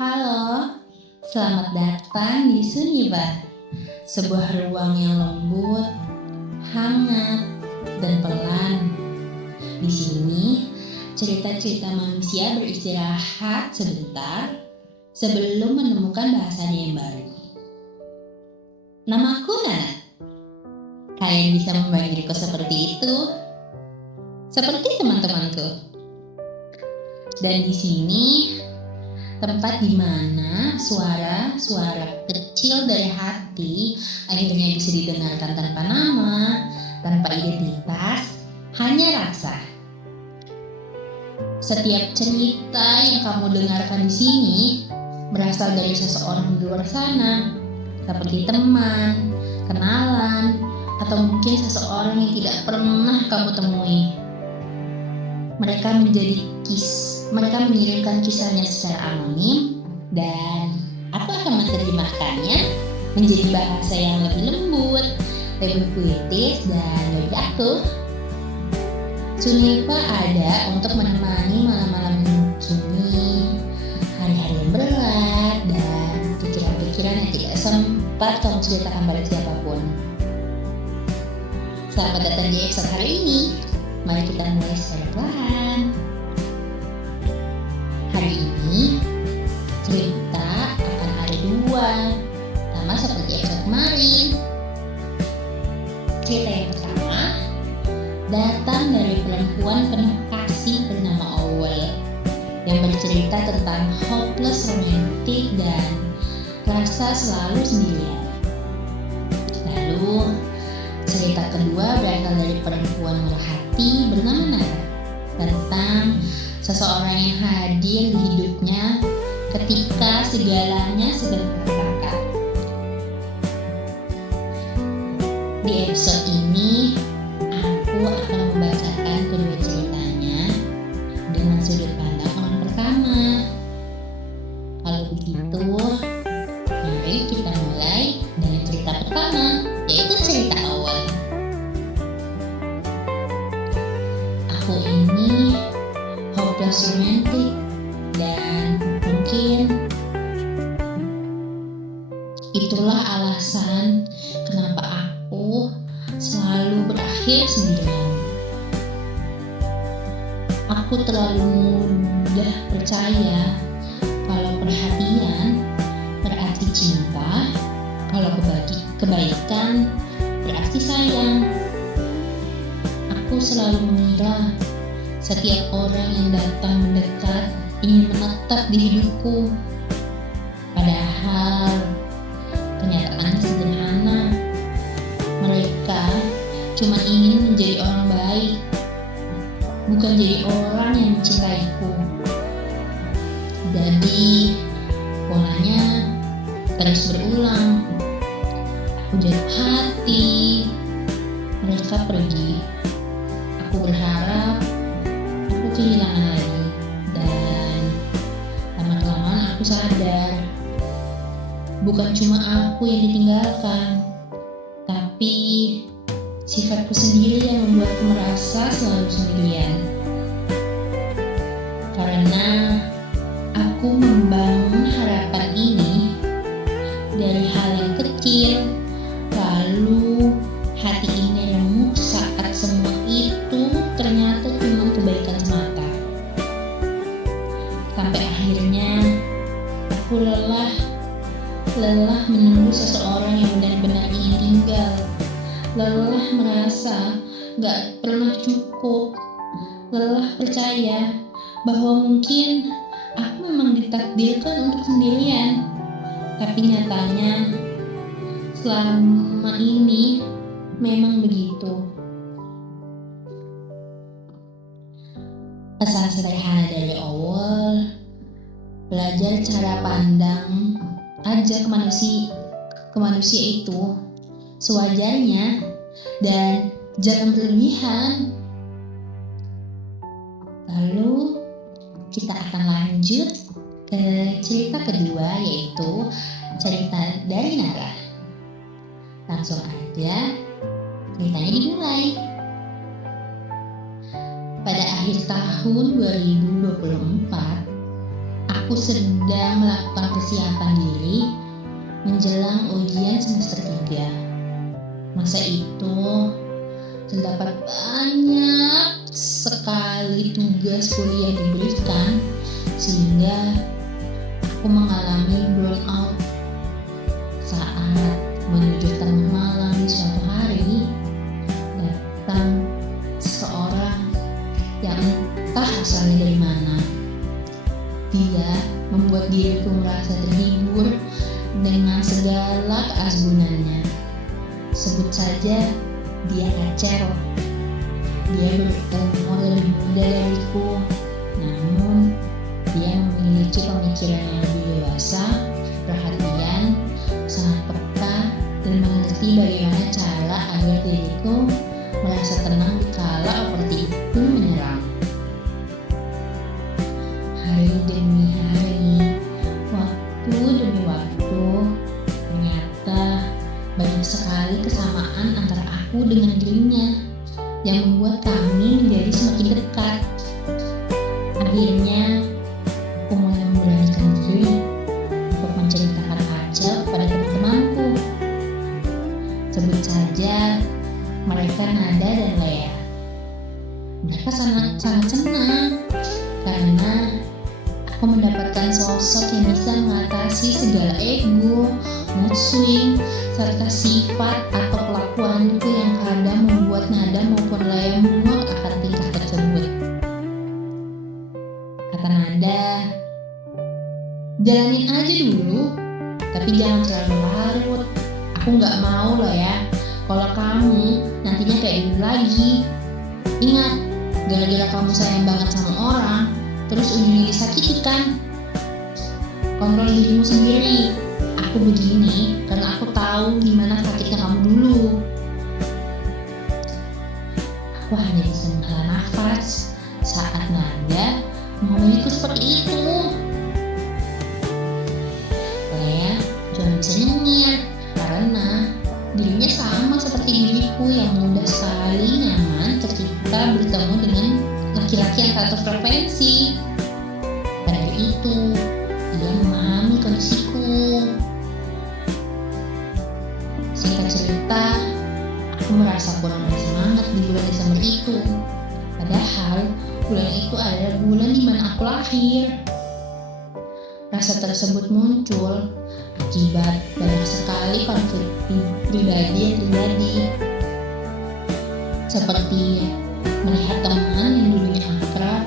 Halo, selamat datang di Sunibar, sebuah ruang yang lembut, hangat, dan pelan. Di sini, cerita-cerita manusia beristirahat sebentar sebelum menemukan bahasanya yang baru. Namaku Nana. Kalian bisa memanggilku seperti itu, seperti teman-temanku. Dan di sini tempat di mana suara-suara kecil dari hati akhirnya bisa didengarkan tanpa nama, tanpa identitas, hanya rasa. Setiap cerita yang kamu dengarkan di sini berasal dari seseorang di luar sana, seperti teman, kenalan, atau mungkin seseorang yang tidak pernah kamu temui. Mereka mengirimkan kisahnya secara anonim, dan aku akan menerjemahkannya menjadi bahasa yang lebih lembut, lebih puitis, dan bagi aku, Sunipa ada untuk menemani malam-malam sunyi, hari-hari yang berat, dan pikiran-pikiran yang tidak sempat kamu ceritakan pada siapapun. Selamat datang di episode hari ini. Mari kita mulai secara perlahan. Hari ini cerita akan ada dua, sama seperti episode kemarin. Cerita yang pertama datang dari perempuan penuh kasih bernama Owl yang bercerita tentang hopeless romantic dan rasa selalu sendirian. Lalu cerita kedua berasal dari perempuan murah hati bernama Nara tentang seseorang yang hadir di hidupnya ketika segalanya sedang berantakan. Di episode ini, aku akan membacakan kedua ceritanya dengan sudut pandang orang pertama. Kalau begitu, mari kita mulai dengan cerita pertama, yaitu cerita awal. Aku ini hopeless romantic, dan mungkin itulah alasan kenapa aku selalu berakhir sendirian. Aku terlalu mudah percaya kalau perhatian berarti cinta, kalau kebaikan berarti sayang. Aku selalu mengira setiap orang yang datang mendekat ingin menetap di hidupku. Padahal kenyataannya sederhana. Mereka cuma ingin menjadi orang baik, bukan jadi orang yang mencintaiku. Jadi polanya terus berulang. Aku jatuh hati, mereka pergi. Aku berharap aku kehilangan lagi, dan lama-kelamaan aku sadar bukan cuma aku yang ditinggalkan, tapi sifatku sendiri yang membuatku merasa selalu sendirian. Karena aku membangun harapan ini dari hal yang kecil, lalu hati ini remuk saat semua itu ternyata cuma kebaikan semata. Sampai akhirnya aku lelah menunggu seseorang yang benar-benar ingin tinggal, lelah merasa gak pernah cukup, lelah percaya bahwa mungkin aku memang ditakdirkan untuk sendirian. Tapi nyatanya selama ini memang begitu. Pesan sederhana dari Owl, belajar cara pandang aja ke manusia itu sewajarnya dan jangan berlebihan. Lalu kita akan lanjut ke cerita kedua, yaitu cerita dari Nara. Langsung aja ceritanya dimulai. Pada akhir tahun 2024, aku sedang melakukan persiapan diri menjelang ujian semester 3. Masa itu terdapat banyak sekali tugas kuliah diberikan sehingga aku mengalami burnout saat menuju tengah malam di suatu hari datang seseorang yang entah asalnya dari mana. Dia membuat diriku merasa terhibur dengan segala keasgunannya. Sebut saja dia Acel. Dia berumur lebih muda dariku, namun dia memiliki pemikiran yang lebih dewasa, perhatian, sangat peka, dan mengerti bagaimana cara agar diriku merasa tenang dikala overthinking menyerang. Hari demi hari, waktu demi waktu, ternyata banyak sekali kesamaan antara aku dengan dirinya yang membuat kami menjadi semakin dekat. Akhirnya, aku mulai memberanikan diri untuk menceritakan Acel kepada teman-temanku. Sebut saja mereka Nada dan Lea. Mereka sangat senang karena aku mendapatkan sosok yang bisa mengatasi segala ego, mood swing, serta sifat atau kelakuanku yang kadang membuat Nada maupun Lea muak akan tingkah tersebut. Kata Nada, jalanin aja dulu, tapi jangan terlalu larut. Aku gak mau loh ya kalau kamu nantinya kayak dulu lagi. Ingat, gara-gara kamu sayang banget sama orang, terus ujungnya disakiti kan? Kontrol dirimu sendiri. Aku begini karena aku tahu gimana sakitnya kamu dulu. Aku hanya bisa menghela nafas saat Nada mengomelku seperti itu. Lea cuma bisa nyengir karena dirinya sama seperti diriku yang mudah sekali nyaman ketika bertemu dengan laki-laki yang satu frekuensi. Pada itu, dia memahami kondisiku. Singkat cerita, aku merasa kurang bersemangat di bulan Desember itu. Padahal bulan itu adalah bulan di mana aku lahir. Rasa tersebut muncul akibat banyak sekali konflik pribadi yang terjadi. Seperti melihat teman yang dulunya akrab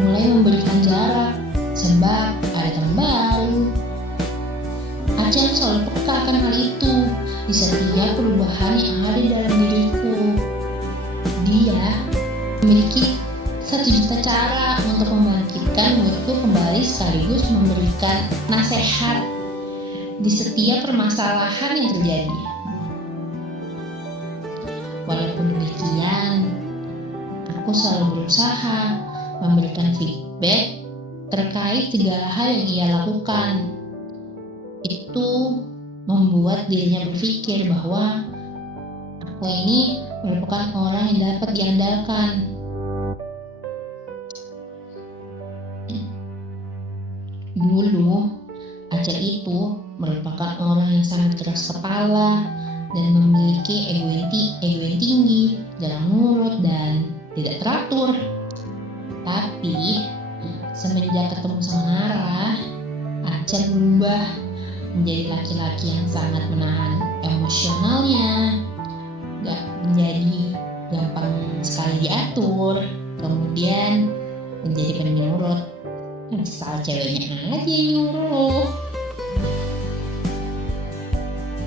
mulai memberikan jarak sebab ada teman baru. Acel selalu peka akan hal itu di setiap perubahan yang ada dalam diriku. Dia memiliki 1.000.000 cara untuk membangkitkan moodku kembali sekaligus memberikan nasihat di setiap permasalahan yang terjadi. Walaupun demikian, aku selalu berusaha memberikan feedback terkait segala hal yang ia lakukan. Itu membuat dirinya berpikir bahwa aku ini merupakan orang yang dapat diandalkan. Dulu, Acel itu merupakan orang yang sangat keras kepala dan memiliki ego yang tinggi, jarang nurut dan tidak teratur. Tapi semenjak ketemu sama Nara, Acel berubah menjadi laki-laki yang sangat menahan emosionalnya, gak menjadi gampang sekali diatur, kemudian menjadi penurut. Asal ceweknya aja yang nyuruh.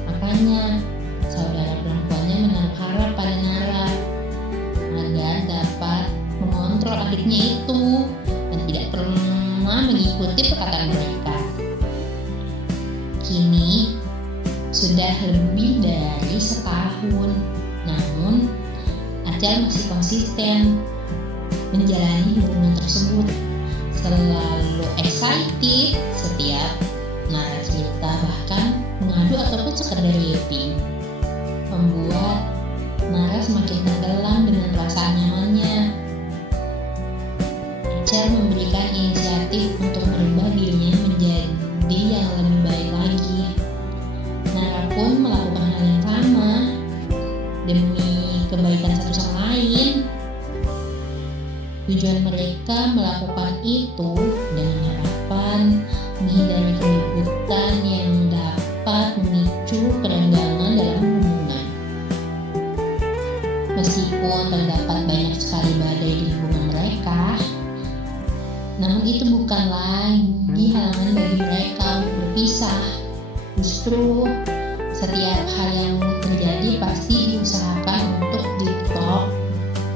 Makanya saudara perempuannya menaruh harap pada Nara agar dapat mengontrol adiknya itu dan tidak pernah mengikuti perkataan mereka. Kini sudah lebih dari setahun, namun Acel masih konsisten menjalani hubungan tersebut. Selalu excited setiap Nara cerita, bahkan mengadu ataupun sekedar yapping, membuat Nara semakin tenggelam dengan perasaan nyamannya. Acel memberikan inisiatif untuk merubah dirinya itu dengan harapan menghindari keributan yang dapat memicu kerenggangan dalam hubungan. Meskipun terdapat banyak sekali badai di hubungan mereka, namun itu bukanlah halangan bagi mereka untuk berpisah. Justru setiap hal yang terjadi pasti diusahakan untuk di-stop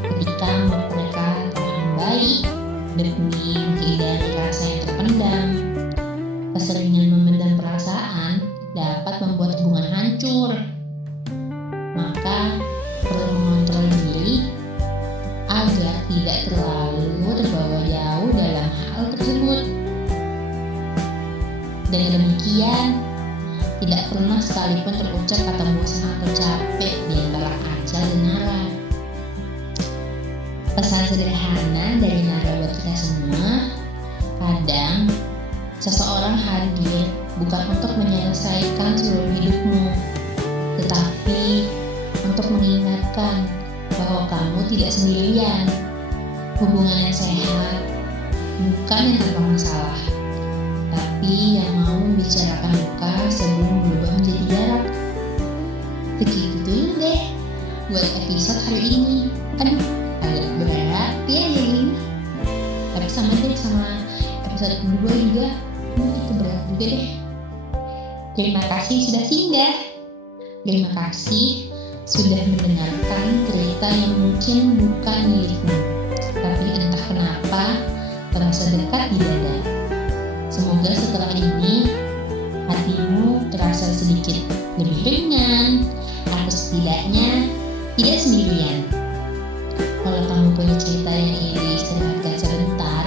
ketika mereka telah membaik demi menghindari rasa yang terpendam. Keseringan memendam perasaan dapat membuat hubungan hancur. Maka perlu mengontrol diri agar tidak terlalu terbawa jauh dalam hal tersebut. Dengan demikian, tidak pernah sekalipun terucap kata bosan atau capek di antara Ajal dan Nara. Pesan sederhana dari Nara buat kita semua, kadang seseorang hadir bukan untuk menyelesaikan seluruh hidupmu, tetapi untuk mengingatkan bahwa kamu tidak sendirian. Hubungan yang sehat bukan yang tanpa masalah, tapi yang mau membicarakan luka sebelum berubah menjadi jarak. Begitu dulu deh buat episode hari ini. Aduh, agak berat ya jadi ini. Tapi sama deh sama episode kedua juga, itu berat juga deh. Terima kasih sudah singgah. Terima kasih sudah mendengarkan cerita yang mungkin bukan milikmu, tapi entah kenapa terasa dekat di dada. Semoga setelah ini hatimu terasa sedikit lebih ringan, atau setidaknya tidak sendirian. Kalau kamu punya cerita yang ingin diistirahatkan sebentar,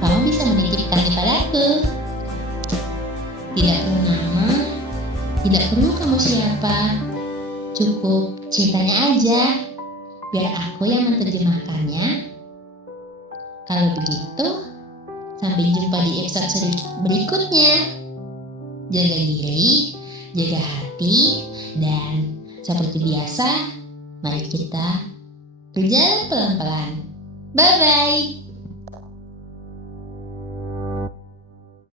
kamu bisa menitipkannya padaku. Tidak perlu nama, tidak perlu kamu siapa, cukup ceritanya aja, biar aku yang menerjemahkannya. Kalau begitu, sampai jumpa di episode berikutnya. Jaga diri, jaga hati, dan seperti biasa, mari kita berjalan pelan-pelan. Bye-bye.